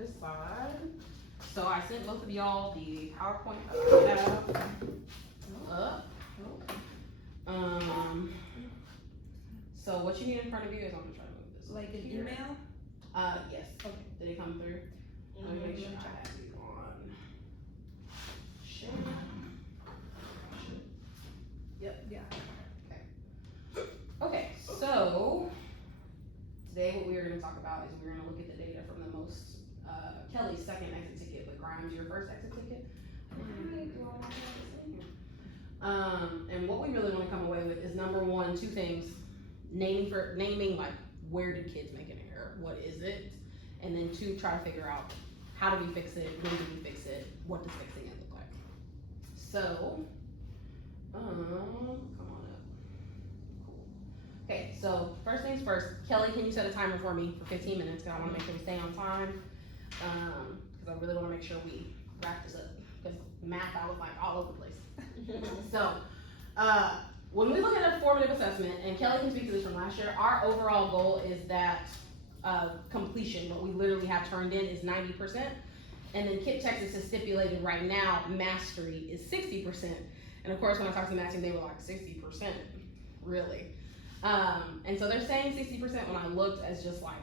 this side. So I sent both of y'all the PowerPoint that I have up. So what you need in front of you is I'm gonna try to move this. Like an here. email? Yes. Okay. Did it come through? Let me make sure I have you on. Share. Yep. Yeah. Okay, so today what we are going to talk about is we're going to look at the data from the most, Kelly's second exit ticket, but Grimes, your first exit ticket. And what we really want to come away with is number one, two things, naming like where did kids make an error, what is it, and then two, try to figure out how do we fix it, when do we fix it, what does fixing it look like. So, come on up. Cool. Okay, so first things first, Kelly, can you set a timer for me for 15 minutes? Because I want to make sure we stay on time. Because I really want to make sure we wrap this up. Because math, I was like all over the place. So, when we look at a formative assessment, and Kelly can speak to this from last year, our overall goal is that completion, what we literally have turned in is 90%. And then KIPP Texas has stipulated right now, mastery is 60%. And of course, when I talked to the math team, they were like, 60%, really? And so they're saying 60% when I looked as just like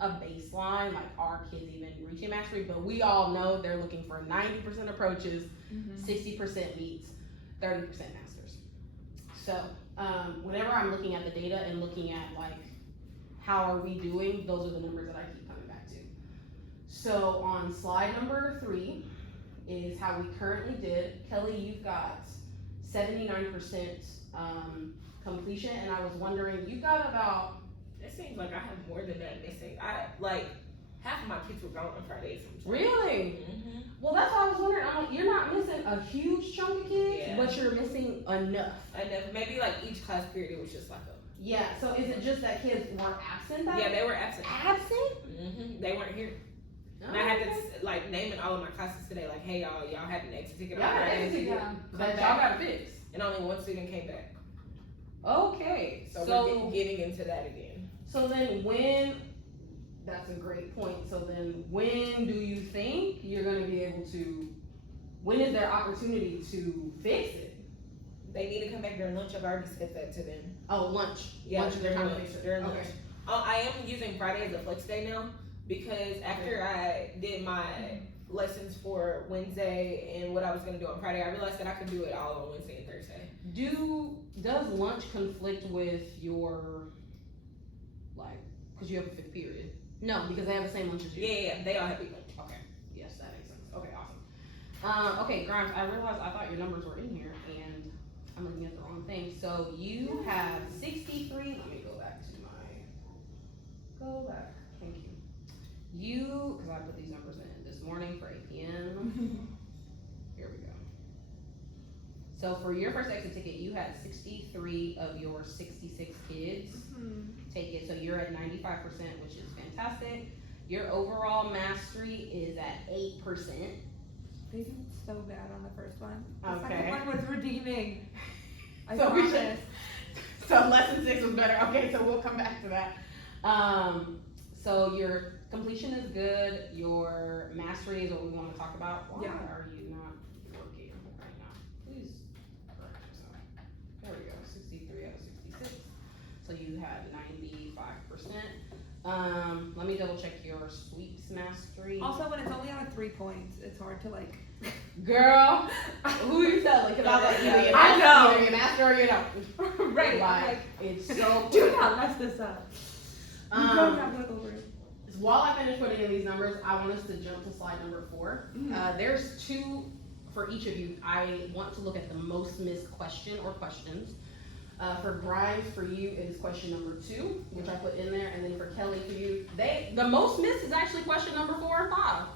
a baseline, like are kids even reaching mastery? But we all know they're looking for 90% approaches, 60% meets, 30% masters. So whenever I'm looking at the data and looking at like, how are we doing, those are the numbers that I keep coming back to. So on slide number 3 is how we currently did. Kelly, you've got 79% completion, and I was wondering, you've got about. It seems like I have more than that missing. Half of my kids were gone on Fridays. Really? Mm-hmm. Well, that's why I was wondering. I'm like, you're not missing a huge chunk of kids, but you're missing enough. Maybe like each class period, it was just like a. Yeah. So is it just that kids weren't absent? Yeah, they were absent. Absent? Mm-hmm. They weren't here. Oh, And I had to like name in all of my classes today, like, hey y'all had an exit ticket. Y'all got an exit ticket, but y'all got fixed. And only one student came back. Okay. So we're getting into that again. So then that's a great point. So then when do you think you're going to be able to, when is there opportunity to fix it? They need to come back during lunch. I've already said that to them. Oh, lunch. Yeah, lunch is their time to fix it. During Okay. lunch. I am using Friday as a flex day now because after I did my lessons for Wednesday and what I was going to do on Friday, I realized that I could do it all on Wednesday and Thursday. Does lunch conflict with your, like, because you have a fifth period? No, because they have the same lunch as you. Yeah, they all have big lunch. Okay, yes, that makes sense. Okay, awesome. Okay, Grimes, I realized I thought your numbers were in here, and I'm looking at the wrong thing. So you have 63, let me go back to thank you. Because I put these numbers in this morning for 8 p.m. Here we go. So for your first exit ticket, you had 63 of your 66 kids take it. So you're at 95%, which is fantastic. Your overall mastery is at 8%. They did so bad on the first one. The Okay. second one was redeeming. So lesson 6 was better. Okay, so we'll come back to that. So your completion is good. Your mastery is what we want to talk about. Why are you not working right now? Please correct yourself. There we go. 63 out of 66. So you had 95%. Let me double check your sweeps mastery. Also, when it's only out of 3 points, it's hard to like. Girl, who you telling? Because I was like, either you master or you don't. Right. Like, it's so. Do not mess this up. You don't have to look over it. While I finish putting in these numbers, I want us to jump to slide number 4. There's 2 for each of you. I want to look at the most missed question or questions. For Grimes, for you, it is question number 2, which I put in there, and then for Kelly, for you, the most missed is actually question number 4 and 5.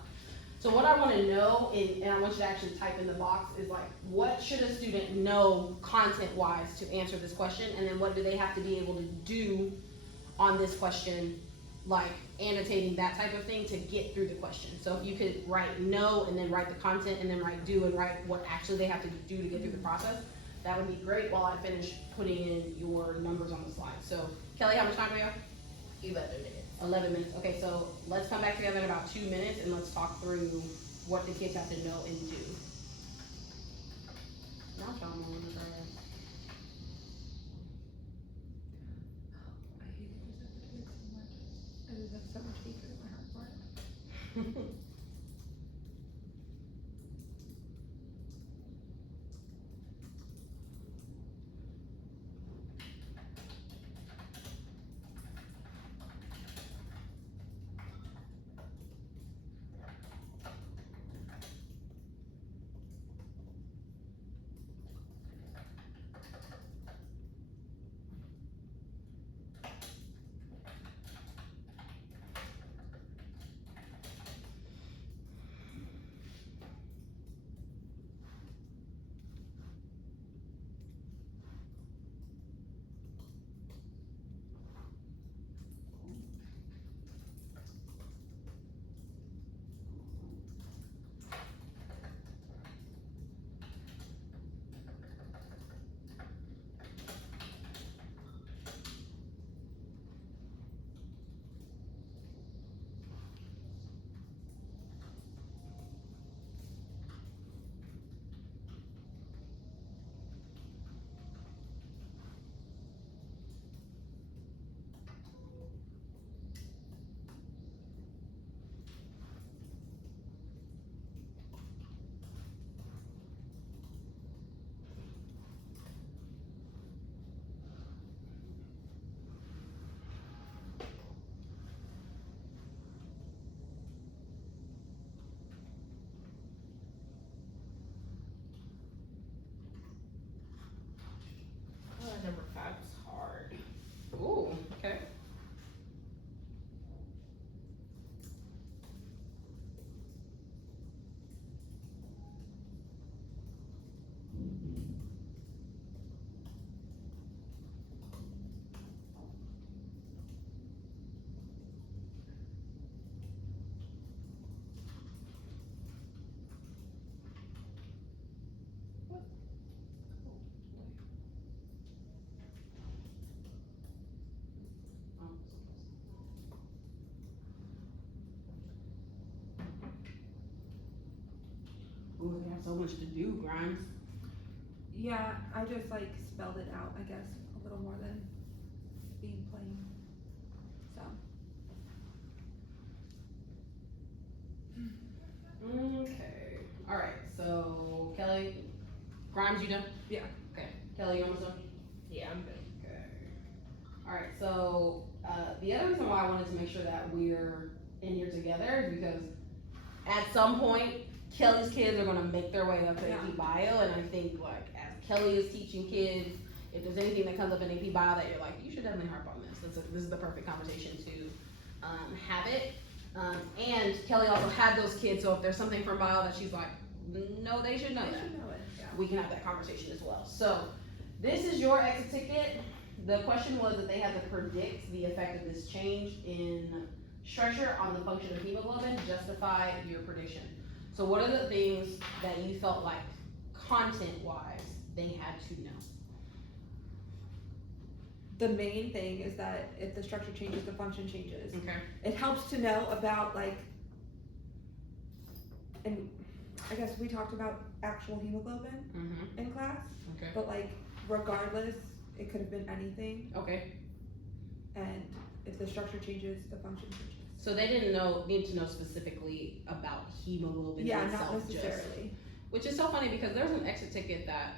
So what I want to know, and I want you to actually type in the box, is like, what should a student know content-wise to answer this question, and then what do they have to be able to do on this question, like annotating that type of thing to get through the question. So if you could write no, and then write the content, and then write do, and write what actually they have to do to get through the process, that would be great while I finish putting in your numbers on the slide. So Kelly, how much time do we have? 11 minutes. 11 minutes. Okay, so let's come back together in about 2 minutes and let's talk through what the kids have to know and do. Now y'all know when to go. I hate this episode so much. I just have so much hatred in my heart for it. Number 5 is hard. Ooh, okay. Ooh, they have so much to do, Grimes. Yeah, I just like spelled it out, I guess, a little more than being plain. So. Okay. Alright, so Kelly, Grimes, you done? Yeah. Okay. Kelly, you almost done? Yeah, I'm good. Okay. Alright, so the other reason why I wanted to make sure that we're in here together is because at some point, Kelly's kids are gonna make their way up to AP Bio, and I think like as Kelly is teaching kids, if there's anything that comes up in AP Bio that you're like, you should definitely harp on this. This is the perfect conversation to have it. And Kelly also had those kids, so if there's something from Bio that she's like, no, they should know They that. should know it. Yeah. We can have that conversation as well. So this is your exit ticket. The question was that they had to predict the effect of this change in structure on the function of hemoglobin. Justify your prediction. So what are the things that you felt like content-wise they had to know? The main thing is that if the structure changes, the function changes. Okay. It helps to know about like, and I guess we talked about actual hemoglobin Mm-hmm. in class, Okay. but like regardless, it could have been anything, Okay. and if the structure changes, the function changes. So they didn't need to know specifically about hemoglobin Yeah, itself, not necessarily. which is so funny because there's an exit ticket that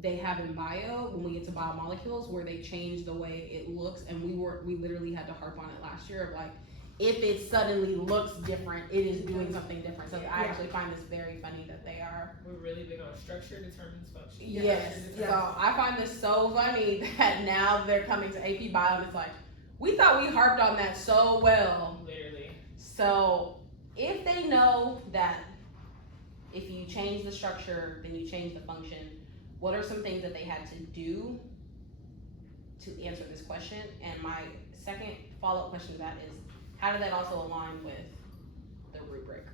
they have in bio when we get to biomolecules where they change the way it looks, and we literally had to harp on it last year of like, if it suddenly looks different, it is doing something different. So I actually find this very funny that they are. We're really big on structure determines function. Yes. So I find this so funny that now they're coming to AP Bio and it's like, we thought we harped on that so well. Literally. So if they know that if you change the structure, then you change the function, what are some things that they had to do to answer this question? And my second follow-up question to that is, how did that also align with the rubric?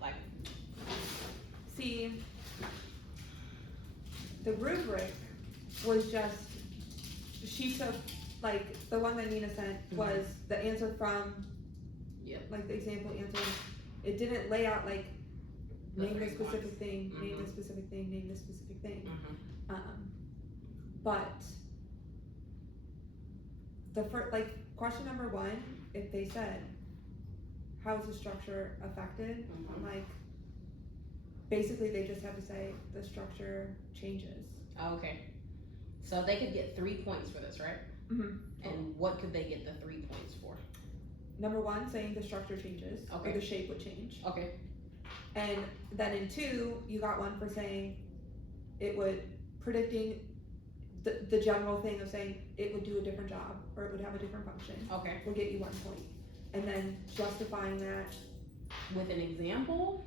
Like, See, the rubric was just sheets of like the one that Nina sent was the answer from, Yep. like the example answer. It didn't lay out like The name the 3 specific points. thing, name the Mhm. specific thing, name the specific thing. Mhm. But the first, like question number 1, if they said, how is the structure affected? I'm Mhm. like, basically they just have to say the structure changes. Okay. So they could get 3 points for this, right? Mhm. And what could they get the 3 points for? Number 1, saying the structure changes, Okay. or the shape would change. Okay. And then in 2, you got 1 for saying it would, predicting the general thing of saying it would do a different job, or it would have a different function, Okay. would get you 1 point. And then justifying that With an example?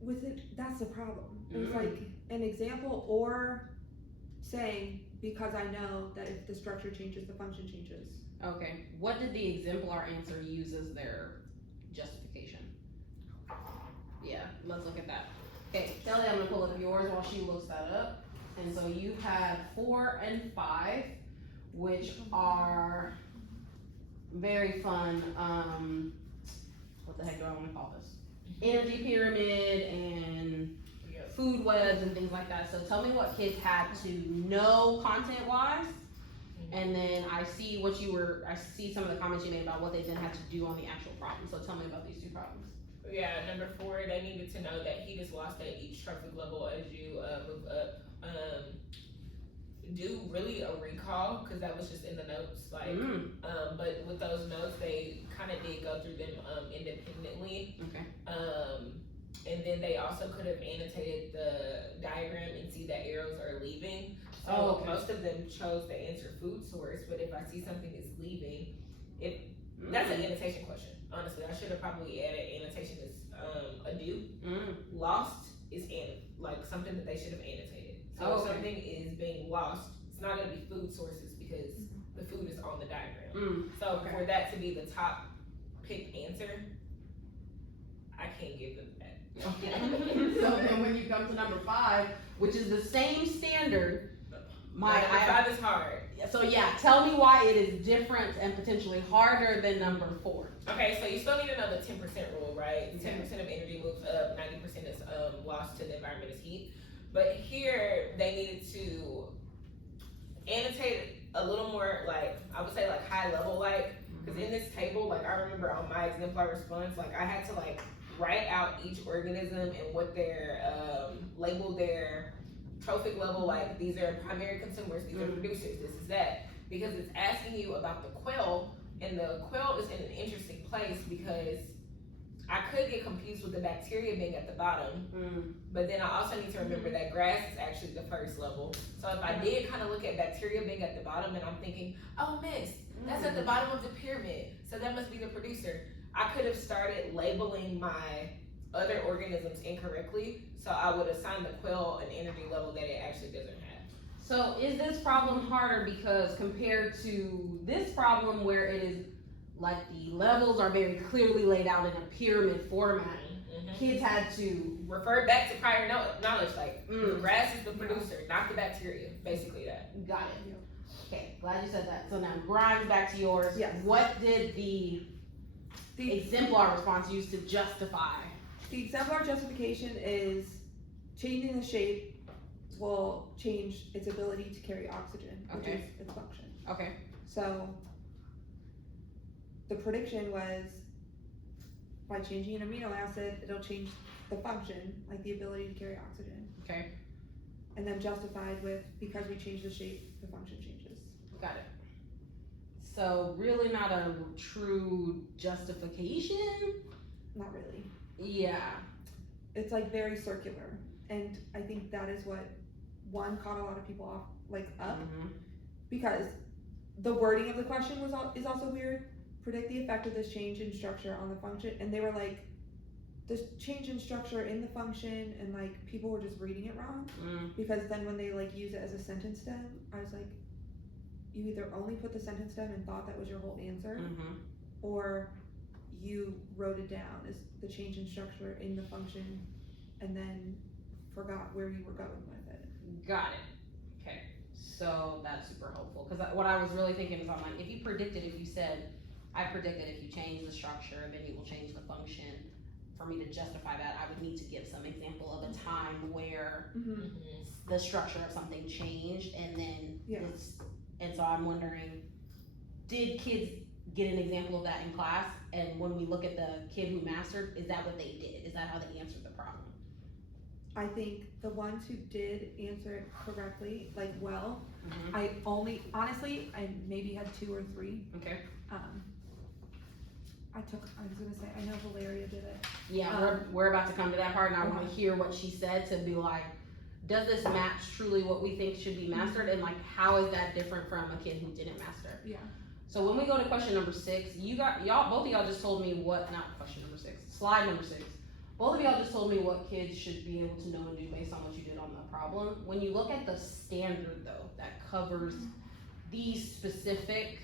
with it, that's the problem. It's Mm. like an example, or saying, because I know that if the structure changes, the function changes. Okay. What did the exemplar answer use as their justification? Yeah, let's look at that. Okay, Kelly, I'm gonna pull up yours while she looks that up. And so you had 4 and 5, which are very fun. What the heck do I wanna call this? Energy pyramid and Yep. food webs and things like that. So tell me what kids had to know content wise. And then I see some of the comments you made about what they then had to do on the actual problem. So tell me about these 2 problems. Yeah, number 4, they needed to know that heat is lost at each trophic level as you move up. Do really a recall, because that was just in the notes, like, but with those notes, they kind of did go through them independently. Okay. And then they also could have annotated the diagram and see that arrows are leaving. So Oh, okay. most of them chose the answer food source, but if I see something is leaving, that's an annotation question. Honestly, I should have probably added annotation is a do. Lost is like something that they should have annotated. So if something is being lost, it's not going to be food sources because the food is on the diagram. So for that to be the top picked answer, I can't give them that. Okay. So then when you come to number 5, which is the same standard, Number 5 is hard. So yeah, tell me why it is different and potentially harder than number 4. Okay, so you still need to know the 10% rule, right? Okay. 10% of energy moves up, 90% is lost to the environment as heat. But here they needed to annotate a little more, like I would say like high level, like, because in this table, like I remember on my exemplar response, like I had to like write out each organism and what their label their trophic level, like these are primary consumers, these are producers, this is that, because it's asking you about the quail, and the quail is in an interesting place because I could get confused with the bacteria being at the bottom, but then I also need to remember that grass is actually the first level. So if I did kind of look at bacteria being at the bottom and I'm thinking, oh miss, that's at the bottom of the pyramid, so that must be the producer, I could have started labeling my other organisms incorrectly, so I would assign the quail an energy level that it actually doesn't have. So is this problem harder because compared to this problem where it is like the levels are very clearly laid out in a pyramid format, kids had to refer back to prior knowledge, like the grass is the producer, not the bacteria, basically that. Got it. Okay, glad you said that. So now Brian, back to yours. Yes. What did the exemplar response use to justify? The exemplar justification is changing the shape will change its ability to carry oxygen, which is its function. Okay. So the prediction was by changing an amino acid, it'll change the function, like the ability to carry oxygen. Okay. And then justified with, because we change the shape, the function changes. Got it. So really not a true justification? Not really. Yeah. It's like very circular. And I think that is what, one, caught a lot of people off, like up, because the wording of the question is also weird. Predict the effect of this change in structure on the function, and they were like, this change in structure in the function, and like people were just reading it wrong, because then when they like use it as a sentence stem, I was like, you either only put the sentence stem and thought that was your whole answer, or you wrote it down as the change in structure in the function, and then forgot where you were going with it. Got it. Okay. So that's super helpful, because what I was really thinking is, I'm like, if you said, I predicted if you change the structure, then you will change the function. For me to justify that, I would need to give some example of a time where the structure of something changed, and then and so I'm wondering, did kids get an example of that in class? And when we look at the kid who mastered, is that what they did? Is that how they answered the problem? I think the ones who did answer it correctly, like well, honestly, I maybe had 2 or 3. Okay. I was gonna say, I know Valeria did it. Yeah, we're about to come to that part, and I wanna hear what she said to be like, does this match truly what we think should be mastered, and like, how is that different from a kid who didn't master? Yeah. So when we go to question number 6, both of y'all just told me not question number 6, slide number 6. Both of y'all just told me what kids should be able to know and do based on what you did on the problem. When you look at the standard though, that covers these specific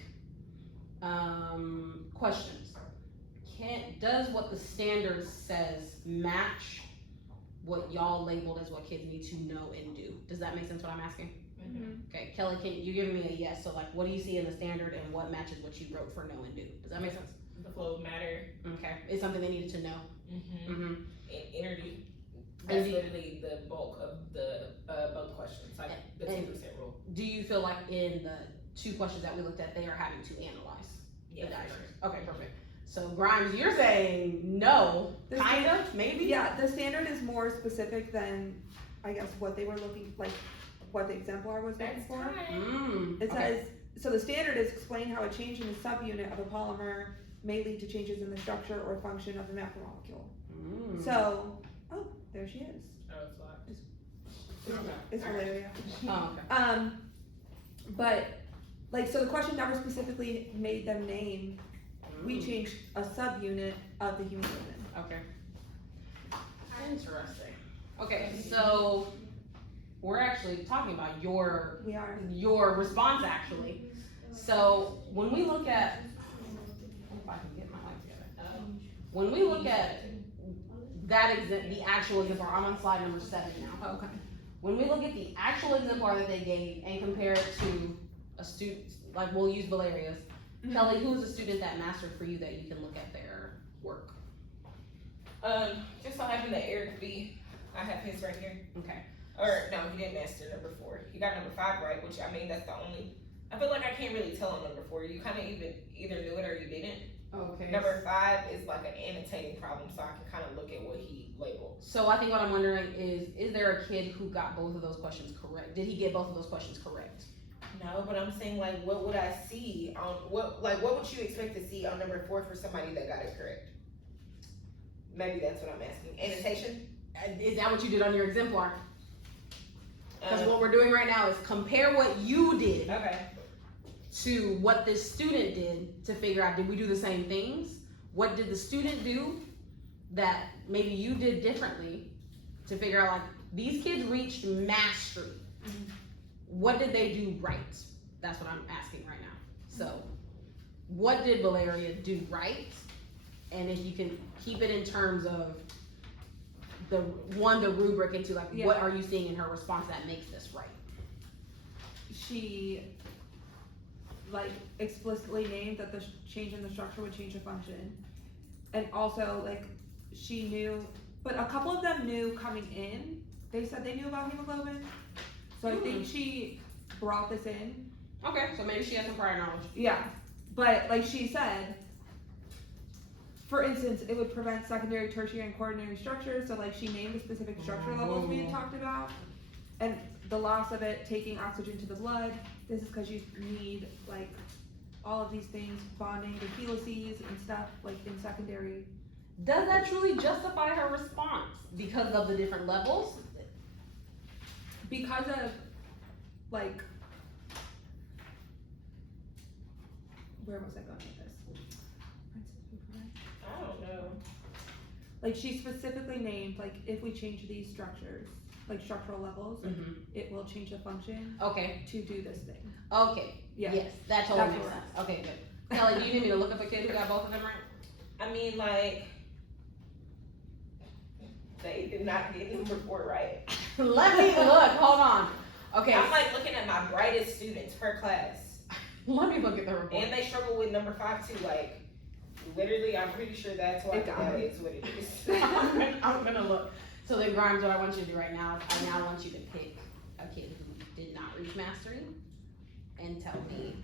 questions, does what the standard says match what y'all labeled as what kids need to know and do? Does that make sense what I'm asking? Okay, Kelly, can you give me a yes? So like, what do you see in the standard and what matches what you wrote for know and do? Does that make sense? The flow of matter. Okay, it's something they needed to know. And energy. That's literally the bulk of the both questions, like the 10% rule. Do you feel like in the 2 questions that we looked at, they are having to analyze the diagrams? Okay, perfect. So Grimes, you're saying no, kind of, maybe? Yeah, the standard is more specific than, I guess, what they were looking, like, what the exemplar was looking for. It says, so the standard is explain how a change in the subunit of a polymer may lead to changes in the structure or function of the macromolecule. So, oh, there she is. Oh, it's locked. It's Valeria. Oh, okay. But, like, so the question never specifically made them name. We changed a subunit of the hemoglobin. Okay. Interesting. Okay, so we're actually talking about your response actually. So when we look at, if I can get my life together. When we look at the actual exemplar, I'm on slide number 7 now. Okay. When we look at the actual exemplar that they gave and compare it to a student, like we'll use Valeria's, Kelly, who's a student that mastered for you that you can look at their work? Just so happened that Eric B, I have his right here. Okay. Or no, he didn't master number 4. He got number 5 right, which I mean that's the only. I feel like I can't really tell him number 4. You kind of either knew it or you didn't. Okay. Number 5 is like an annotating problem, so I can kind of look at what he labeled. So I think what I'm wondering is there a kid who got both of those questions correct? Did he get both of those questions correct? No, but I'm saying like, what would I see on what would you expect to see on number 4 for somebody that got it correct? Maybe that's what I'm asking. Annotation? Is that what you did on your exemplar? Because what we're doing right now is compare what you did to what this student did to figure out, did we do the same things? What did the student do that maybe you did differently to figure out like, these kids reached mastery. What did they do right? That's what I'm asking right now. So, what did Valeria do right? And if you can keep it in terms of the rubric into like, what are you seeing in her response that makes this right? She like explicitly named that the change in the structure would change the function. And also like she knew, but a couple of them knew coming in, they said they knew about hemoglobin. So I think she brought this in. Okay, so maybe she has some prior knowledge. Yeah, but like she said, for instance, it would prevent secondary, tertiary, and quaternary structures. So like she named the specific structure levels we had talked about. And the loss of it, taking oxygen to the blood. This is because you need like all of these things, bonding to helices and stuff like in secondary. Does that truly justify her response because of the different levels? Because of, like, where was I going with this? I don't know. Like, she specifically named, like, if we change these structures, like structural levels, it will change the function to do this thing. Okay, yeah. Yes, that totally makes sense. Okay, good. Kelly, do you need me to look up a kid who got both of them right? I mean, like, they did not get number 4 right. Let me look, hold on. Okay. I'm like looking at my brightest students per class. Let me look at the report. And they struggle with number 5 too. Like, literally, I'm pretty sure that's why It got that me. is what it is. I'm gonna look. So then, Grimes, what I want you to do right now is I now want you to pick a kid who did not reach mastery and tell me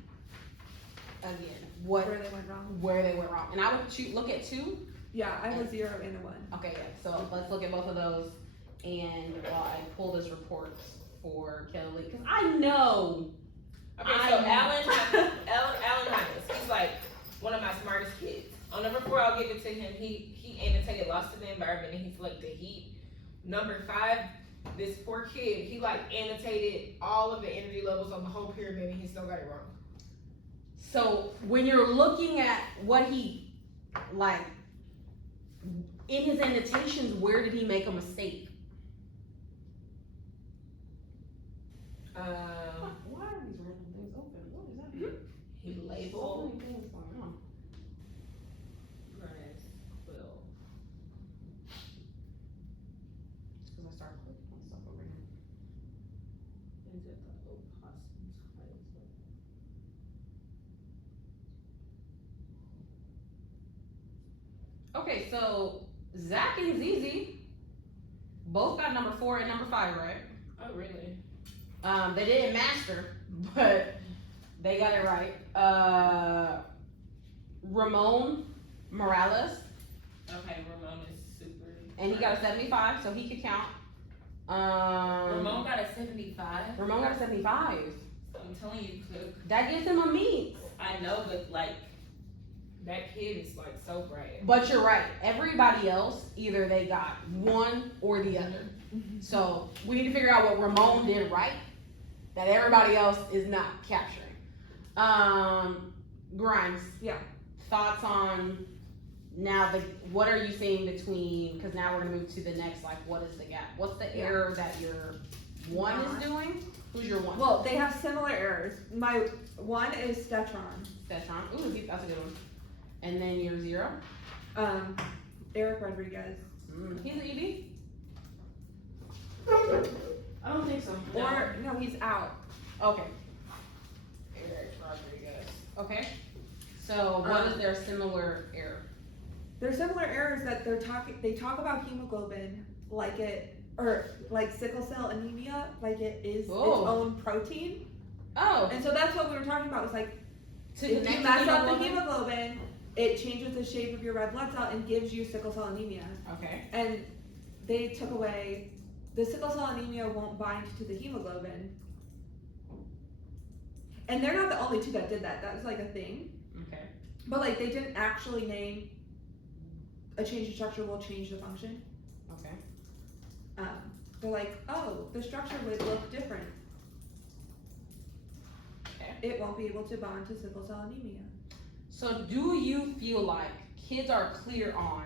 again Where they went wrong. where they went wrong. And I would look at 2. Yeah, I have a 0 and a 1. Okay, yeah. So let's look at both of those, and while I pull this report for Kelly, because I know. Okay, so Alan Hines, he's like one of my smartest kids. On number 4, I'll give it to him. He annotated lost to the environment and he's like the heat. Number 5, this poor kid, he like annotated all of the energy levels on the whole pyramid and he still got it wrong. So when you're looking at what he, like, in his annotations, where did he make a mistake? Why are these random things open? What is that? He So labeled many things going on. Ernest Will. Because I started clicking on stuff over here. Is it the opossums? Okay, so Zach and Zizi both got number 4 and number 5 right. Oh, really? They didn't master, but they got it right. Ramon Morales, Okay, Ramon is super. and he got a 75, so he could count. Ramon got a 75. Ramon got a 75. I'm telling you, Cook. That gives him a meet. I know, but like, that kid is like so bright. But you're right. Everybody else, either they got one or the other. So we need to figure out what Ramon did right that everybody else is not capturing. Grimes. Yeah. Thoughts on now what are you seeing between, because now we're gonna move to the next, like, what is the gap? What's the error that your 1 is doing? Who's your 1? Well, they have similar errors. My 1 is Stetron. Stetron. Ooh, that's a good one. And then your 0? Eric Rodriguez. He's an ED? I don't think so. Or, no, he's out. Okay. Eric Rodriguez. Okay. So what is their similar error? There's similar errors that they talk about hemoglobin like it, or like sickle cell anemia, like it is its own protein. Oh. And so that's what we were talking about, was like, To if connect you to mess up the hemoglobin? hemoglobin, it changes the shape of your red blood cell and gives you sickle cell anemia. Okay. And they took away, the sickle cell anemia won't bind to the hemoglobin. And they're not the only 2 that did that. That was like a thing. Okay. But like they didn't actually name a change in structure will change the function. Okay. They're like, oh, the structure would look different. Okay. It won't be able to bond to sickle cell anemia. So do you feel like kids are clear on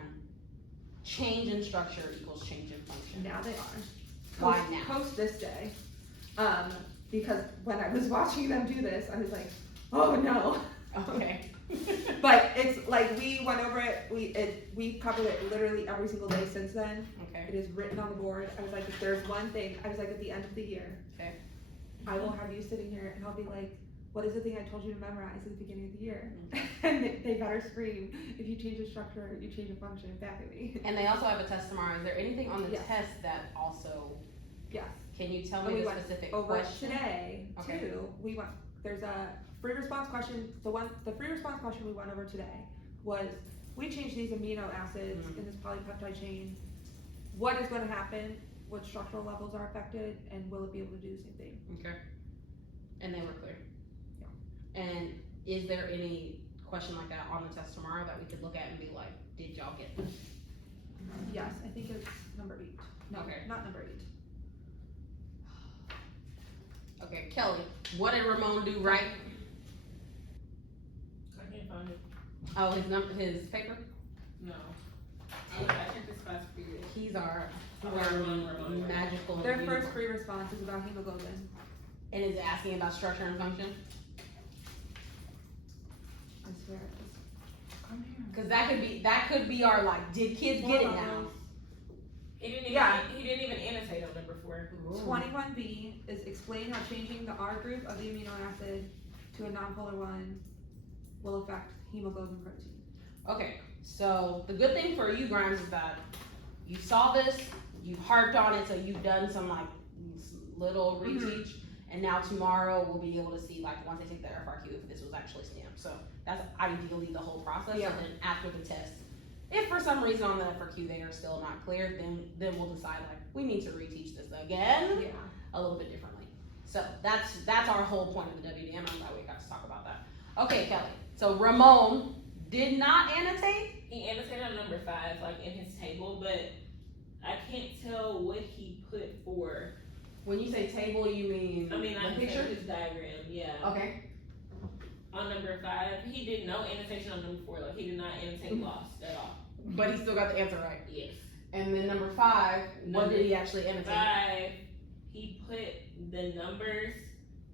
change in structure equals change in function? Now they are. Why now? Post this day. Because when I was watching them do this, I was like, oh no. Okay. But it's like we went over it. We've covered it literally every single day since then. Okay. It is written on the board. I was like, if there's one thing, I was like, at the end of the year, Okay. I will have you sitting here and I'll be like, what is the thing I told you to memorize at the beginning of the year? Okay. And they better scream, if you change the structure, you change the function, back at me. And they also have a test tomorrow. Is there anything on the Yes. test that also, Yes. can you tell And me we the went specific over question? today Okay. too. There's a free response question. The free response question we went over today was, we changed these amino acids in this polypeptide chain. What is going to happen? What structural levels are affected, and will it be able to do the same thing? Okay. And they were clear. Yeah. And is there any question like that on the test tomorrow that we could look at and be like, did y'all get this? Yes, I think it's number 8. No, Okay. not number 8. Okay, Kelly, what did Ramon do right? I can't find it. Oh, his paper? No. I checked this class period. Keys are Ramon. magical. and Their beautiful. first free response is about hemoglobin. And is it asking about structure and function? I swear it is. Come here. Cause that could be our, like, did kids get it now? He didn't even Yeah. he didn't even annotate on number 4. 4. 21B is explain how changing the R group of the amino acid to a nonpolar one will affect hemoglobin protein. Okay, so the good thing for you, Grimes, is that you saw this, you harped on it, so you've done some like little reteach, and now tomorrow we'll be able to see like once they take the FRQ if this was actually stamped. So that's ideally the whole process. Yeah. And then after the test, if for some reason on the FRQ they are still not cleared, then we'll decide like we need to reteach this again Yeah. a little bit differently. So that's our whole point of the WDM. I'm glad we got to talk about that. Okay, Kelly. So Ramon did not annotate. He annotated on number 5, like in his table, but I can't tell what he put for. When you say table, you mean I mean, I the picture picture? his diagram, yeah. Okay. On number 5, he did no annotation on number 4. Like he did not annotate lost at all. But he still got the answer right. Yes. And then number 5, what did he actually annotate? 5, he put the numbers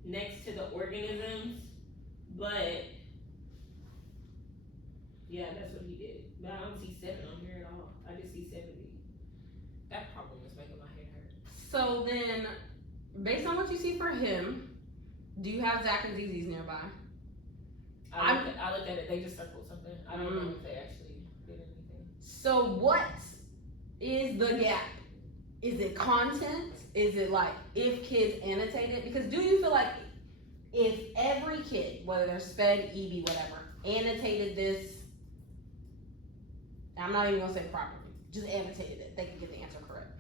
next to the organisms, but yeah, that's what he did. But I don't see 7 on here at all. I just see 70. That problem is making my head hurt. So then, based on what you see for him, do you have Zach and ZZ's nearby? I looked at it. They just circled something. I don't know if they actually did anything. So what is the gap? Is it content? Is it like if kids annotate it? Because do you feel like if every kid, whether they're SPED, EB, whatever, annotated this, I'm not even gonna say properly, just annotated it, they could get the answer correct.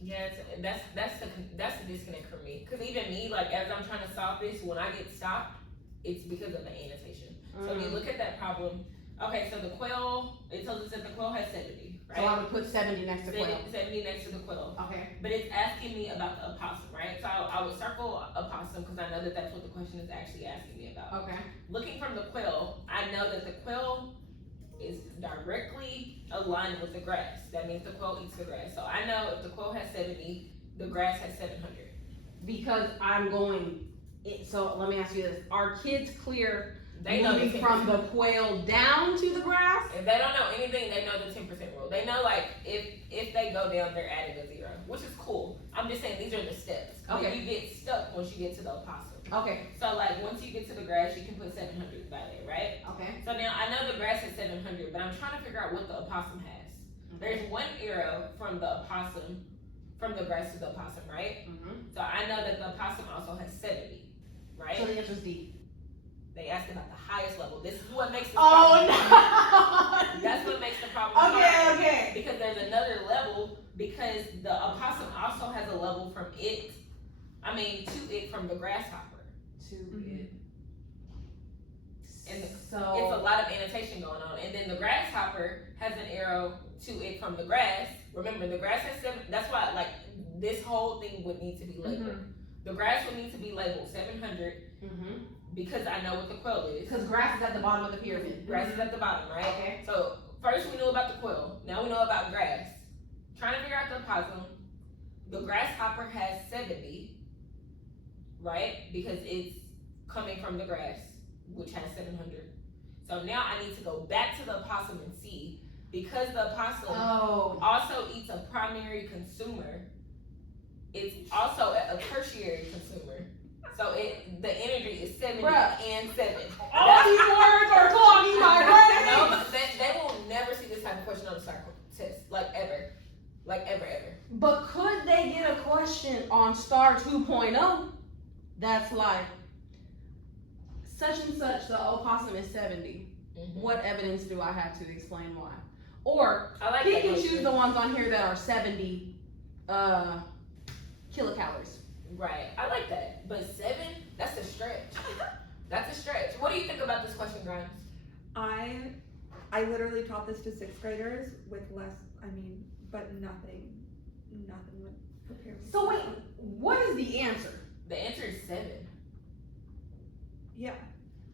Yeah, that's the disconnect for me. Because even me, like as I'm trying to solve this, when I get stopped, it's because of the annotation. So if you look at that problem, okay, so the quail, it tells us that the quail has 70, right? So I would put 70 next to quail. 70 next to the quail. Okay. But it's asking me about the opossum, right? So I would circle opossum because I know that that's what the question is actually asking me about. Okay. Looking from the quail, I know that the quail is directly aligned with the grass. That means the quail eats the grass. So I know if the quail has 70, the grass has 700. Because I'm going, so let me ask you this, are kids clear They know moving from the quail down to the grass? If they don't know anything, they know the 10% rule. They know like if they go down, they're adding a 0, which is cool. I'm just saying these are the steps. Okay. But you get stuck once you get to the opossum. Okay, So like once you get to the grass, you can put 700 by there, right? okay. So now I know the grass has 700, but I'm trying to figure out what the opossum has. There's one arrow from the opossum, from the grass to the opossum, right? So I know that the opossum also has 70, right? So the answer's D. They asked about the highest level. This is what makes this Oh problem hard. no! That's what makes the problem hard. Okay. Because there's another level, because the opossum also has a level from it, to it from the grasshopper. To Mhm. And so It's a lot of annotation going on. And then the grasshopper has an arrow to it from the grass. Remember, the grass has 7, that's why like this whole thing would need to be labeled. The grass would need to be labeled 700 because I know what the quail is. because grass is at the bottom of the pyramid. Grass is at the bottom, right? Okay. So first we know about the quail. Now we know about grass. Trying to figure out the opossum. The grasshopper has 70, right? Because it's coming from the grass, which has 700. So now I need to go back to the opossum and see, because the opossum also eats a primary consumer, it's also a tertiary consumer. So the energy is 70 Bruh. and 7. All these words are clogging my brain. No, but they will never see this type of question on the STAR test, like ever. Like ever. But could they get a question on STAR 2.0 that's like, such and such, the opossum is 70. What evidence do I have to explain why? Or I like pick that and question. choose the ones on here that are 70 kilocalories. Right, I like that. But 7, that's a stretch. That's a stretch. What do you think about this question, Grimes? I literally taught this to 6th graders with less, but nothing would prepare me. So wait, what is the answer? The answer is 7. Yeah.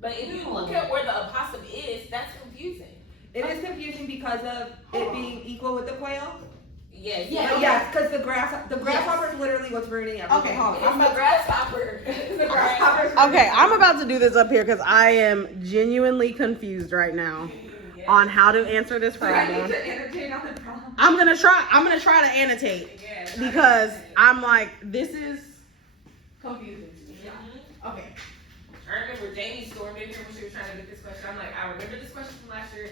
But if you look at where the opossum is, that's confusing. It is confusing because of it being equal with the quail. Yes. Yeah. But yes, because the grasshopper is literally what's ruining everything. Okay, hold on. It's the grasshopper. The grasshopper is Okay, I'm about to do this up here because I am genuinely confused right now. on how to answer this Do I need problem. to annotate on the problem? I'm gonna try to annotate because I'm like, this is confusing to me. Mhm. Okay. I remember Jamie stormed in here when she was trying to get this question. I'm like, I remember this question from last year.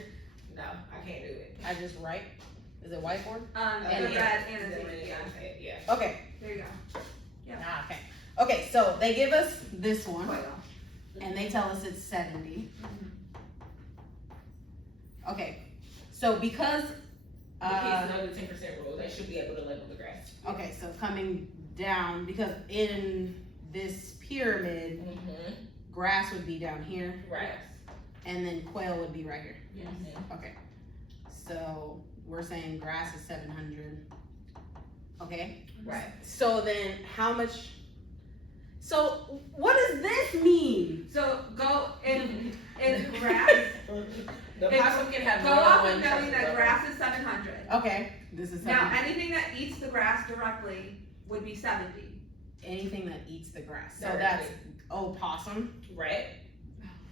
No, I can't do it. I just write. Is it whiteboard? The And red annotated, yeah. Yeah. Okay. There you go. Ah, okay. Okay, so they give us this one Quite well. and they tell us it's 70. Mhm. Okay. So because The kids know the 10% rule. They should be able to label the grass. okay, so coming down because in this pyramid, Mm-hmm. grass would be down here Right. and then quail would be right here. Mhm. Okay. So we're saying grass is 700. Okay. Right. So then how much? So what does this mean? So go in grass. The If- possum can have Go more than off one of knowing that level. grass is 700. Okay. This is Now, 700. anything that eats the grass directly would be 70. Anything that eats the grass. So Directly. that's opossum. Right.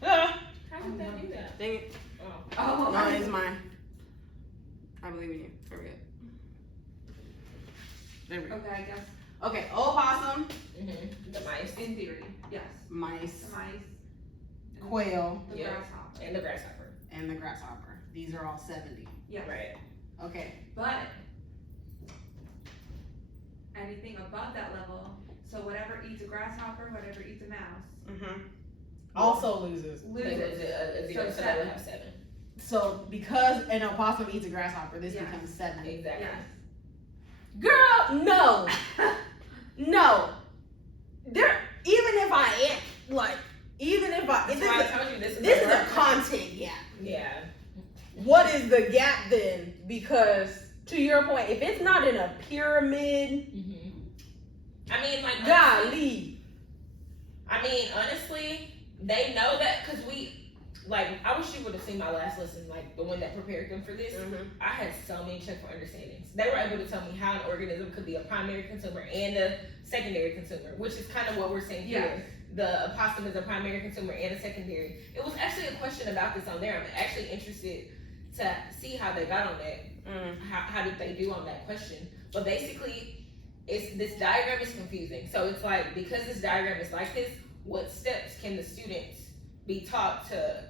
Ah, How did they do that? dang it. Oh. Oh, No, it's mine. I believe in you. There we go. There we go. Okay, I guess Okay, opossum, Mm-hmm. The mice in theory, yes. mice, The mice, and quail, the Yeah. grasshopper. and the grasshopper. and the grasshopper. These are all 70. Yes. Right. Okay. But anything above that level, so whatever eats a grasshopper, whatever eats a mouse, Mm-hmm. Also loses. loses. A zero, so they would have 7. So because an opossum eats a grasshopper, this Yes. becomes 70. Exactly. Yes. Girl, no, no. There, even if I am like, even if I, That's this why I is, told you this this is a hard. content gap. Yeah. What is the gap then? Because to your point, if it's not in a pyramid, Mm-hmm. I mean, like, golly. I mean, honestly, they know that because I wish you would have seen my last lesson, like the one that prepared them for this. I had so many check for understandings. They were able to tell me how an organism could be a primary consumer and a secondary consumer, which is kind of what we're saying Yes. here. The opossum is a primary consumer and a secondary. It was actually a question about this on there. I'm actually interested to see how they got on that. How did they do on that question? But basically, this diagram is confusing. So it's like, because this diagram is like this, what steps can the students be taught to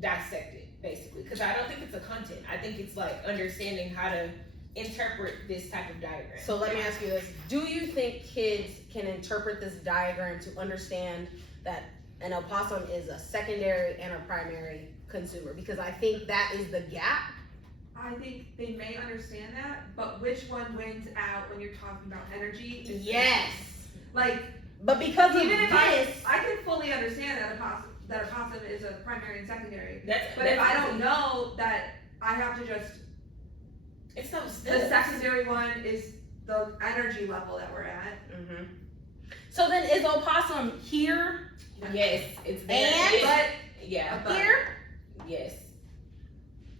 dissect it, basically? Because I don't think it's a content. I think it's like understanding how to interpret this type of diagram. So let me ask you this. Do you think kids can interpret this diagram to understand that an opossum is a secondary and a primary consumer? Because I think that is the gap. I think they may understand that, but which one wins out when you're talking about energy? is- Yes. Like, But because of even if this, I can fully understand that a possum is a primary and secondary, That's, but if I don't know that, I have to just, it's so the secondary one is the energy level that we're at. Mhm. So then is opossum here, Yes, it's there. And- It's- But yeah, above. here? yes.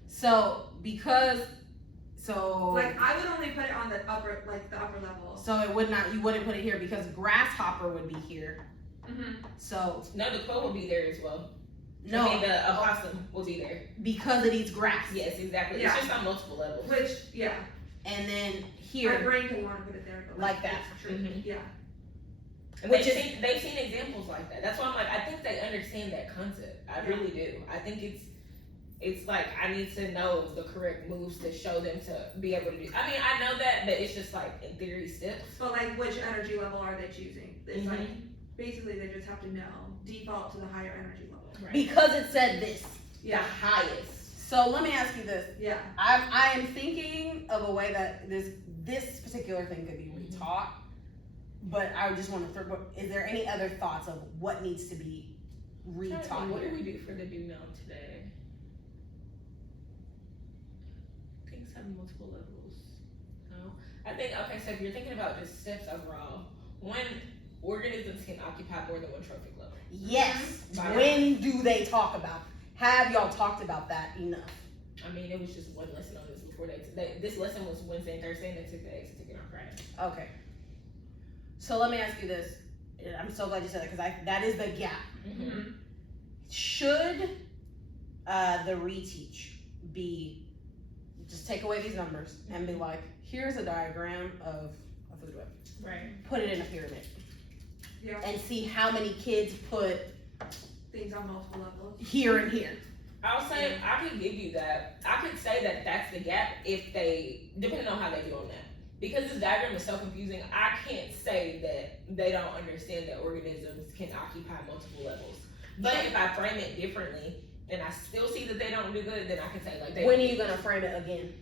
So so Like, I would only put it on the upper level. so it would not, you wouldn't put it here because grasshopper would be here. Mm-hmm. So No, the quail will be there as well. no, I mean, the opossum will be there. because it eats grass. Yes, exactly. Yeah. It's just on multiple levels. Which, yeah, And then my here, brain could want to put it there, but Like that. it's true. Mhm. Yeah. And Which they've seen examples like that. That's why I'm like, I think they understand that concept. I really do. I think it's like I need to know the correct moves to show them to be able to do. I mean, I know that, but it's just like in theory steps. But like, which energy level are they choosing? It's like, Mhm. basically they just have to know, default to the higher energy level. Right. because it said this. The Yeah. highest. So let me ask you this. Yeah. I am thinking of a way that this particular thing could be retaught, but I just want to throw. Is there any other thoughts of what needs to be retaught What here? do we do for the do now today? Things have multiple levels. No, I think okay. So if you're thinking about just steps overall, one, organisms can occupy more than one trophic level. Yes. By- When do they talk about? Have y'all talked about that enough? I mean, it was just one lesson on this before this lesson was Wednesday and Thursday, and they took the exit ticket on Friday. Okay. So let me ask you this. I'm so glad you said that because that is the gap. Mm-hmm. Mm-hmm. Should the reteach be, just take away these numbers and be like, here's a diagram of a food web. Right. Put it in a pyramid. Yeah. And see how many kids put Things on multiple levels. here and here. I'll say I could give you that. I could say that that's the gap if they, depending on how they do on that. Because this diagram is so confusing, I can't say that they don't understand that organisms can occupy multiple levels. But if I frame it differently and I still see that they don't do good, then I can say like they. When are you gonna frame it again?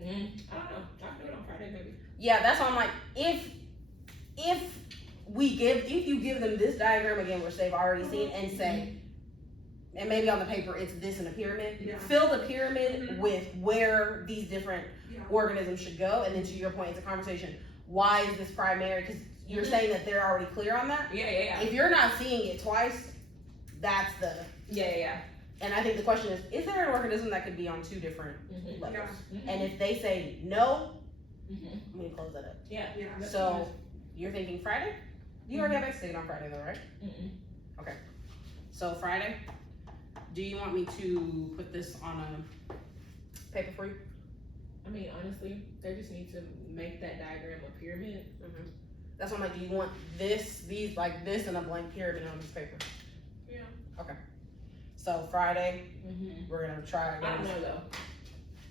I don't know. I can do it on Friday maybe. Yeah, that's why I'm like, if you give them this diagram again, which they've already seen, and say, and maybe on the paper it's this in a pyramid, Yeah. fill the pyramid with where these different Yeah. organisms should go, and then to your point, it's a conversation. Why is this primary? Because you're saying that they're already clear on that. Yeah. If you're not seeing it twice, that's the. Yeah. And I think the question is there an organism that could be on two different levels? Yeah. And if they say no, Mm-hmm. I'm gonna close that up. Yeah. Yeah. So you're thinking Friday? You already have X date on Friday though, right? So Friday, do you want me to put this on a paper for you? I mean, honestly, they just need to make that diagram a pyramid. That's what I'm like, do you want these like this and a blank pyramid on this paper? Yeah. Okay. So Friday, we're gonna try. I don't know though.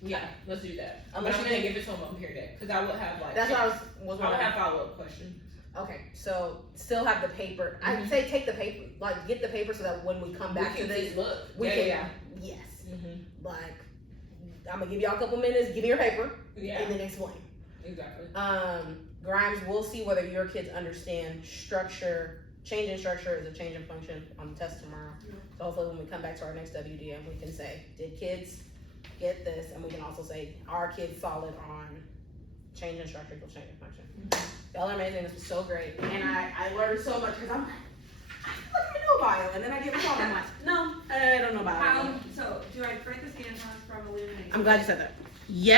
Yeah, let's do that. Unless I'm you gonna think- give it to them on period because I will have like. That's what I was I will wondering. have follow up questions. Okay, so still have the paper. I'd say take the paper, like get the paper so that when we come back to this, Look. we Yeah. can. Yes. Like, I'm gonna give y'all a couple minutes. Give me your paper Yeah. and then explain. Exactly. Grimes, we'll see whether your kids understand structure. Change in structure is a change in function on the test tomorrow. Yeah. So hopefully when we come back to our next WDM, we can say, did kids get this? And we can also say, are kids solid on change in structure equals change in function? Y'all are amazing. This was so great. And I learned so much because I'm like, I feel like I know bio. And then I get phone. I'm like, no, I don't know bio. So do I print the scan from Illuminate? I'm glad you said that. Yes.